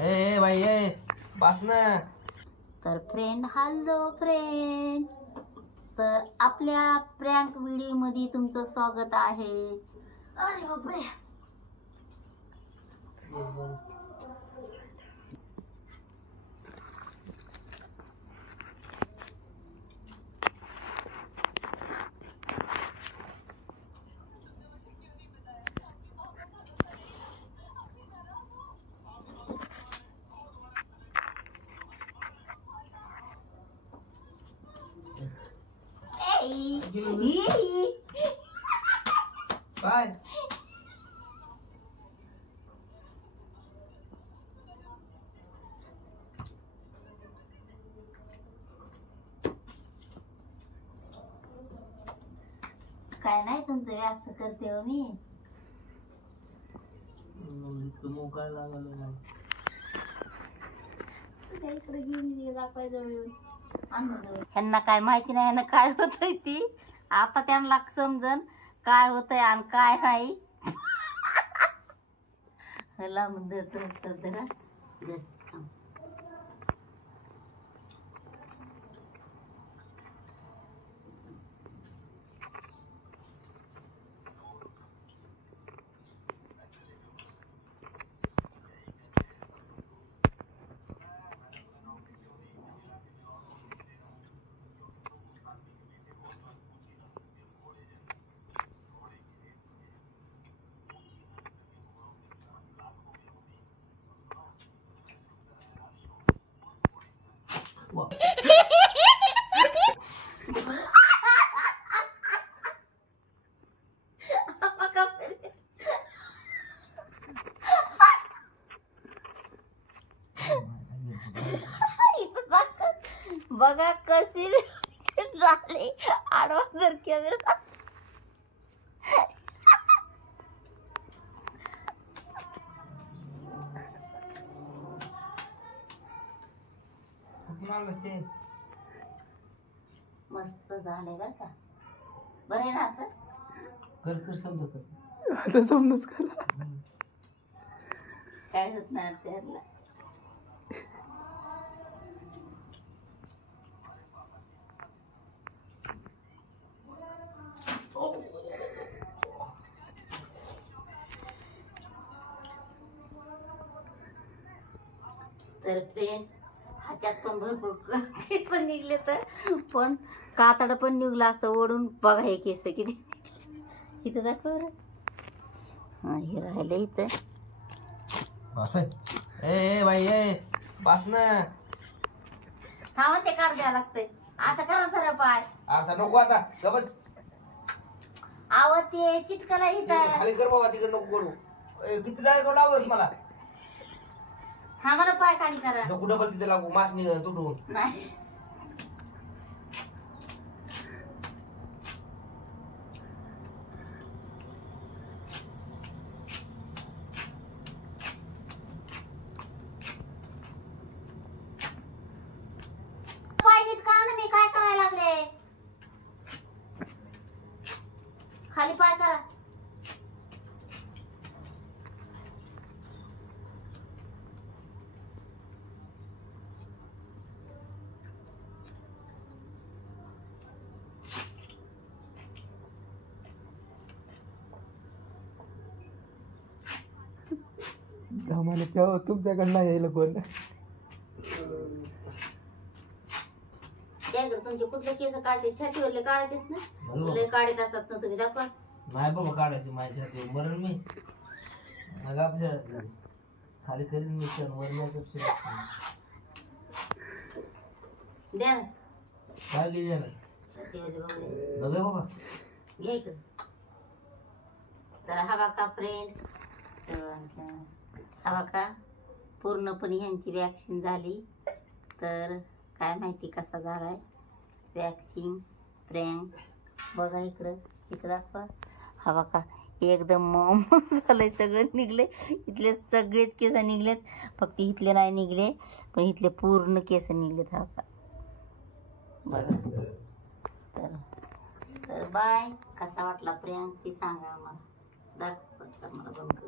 ए भाई ए बस ना. तर फ्रेंड, हॅलो फ्रेंड, तर आपल्या प्रँक व्हिडिओ मध्ये तुमचं स्वागत आहे. अरे बापरे, काय काय नाही, तुमचं व्यास करते हो मी. मोकळा लागला नाही. इकडे गेली दाखवायचं ह्यांना काय माहिती नाही, ह्यांना काय होतंय ती. आता त्यांना समजन काय होतंय आणि काय नाही. लांबून धरा. बघा कशी झाली आडवा जर कॅमेरा. मस्त झाले बर का. बरं आहे ना असं. कर समजत आता समजूच करा. काय होत नाही त्याला. तर फ्रेंड, ह्याच्यात पण भरपूर केस निघले, तर पण कातड पण निघलं असतं ओढून. बघा हे केस किती इथं दाखव. हा, हे राहिलं इथं. बस ए भाई ए बस ना. हा, ते काढ द्यावं लागतंय. असं करा सरळ पाय. आता नको, आता गबस. आव ते चिटकला इथं. खाली कर बाबा, तिकडे नको करू. किती जाय करू लावस मला. हा, मला पाय खाली करा. नको डबल तिथे लागू, मास निघ तुटून. नाही, पाय नीट करा ना. मी काय करायला लागले. खाली पाय करा. आम्हाला तेव्हा तुमच्याकडनं यायला कोण. त्याकडे तुमचे कुठले केस काढते, छातीवरले काढायचेत ना. लय काढत असतात ना तुम्ही, दाखवा. नाही बाबा काढायची माझ्या छाती मरण मी. मग आपल्या खाली करीन मी सण वरण्याचं. द्या ना काय गेली ना छातीवरले बघू. बघा बाबा. घ्या इकडं. तर हा बघा फ्रेंड, हा बघा पूर्णपणे ह्यांची वॅक्सिन झाली. तर काय माहिती कसा झालाय वॅक्सिंग प्रँक. बघा इकडं, इथं दाखवा. हा बघा एकदम मम झालंय. सगळं निघले, इथले सगळेच केस निघलेत. फक्त इथले नाही निघले, पण इथले पूर्ण केस निघलेत. हा बघा. तर बाय. कसा वाटला प्रँक ते सांगा आम्हाला. दाखवा मला बघा.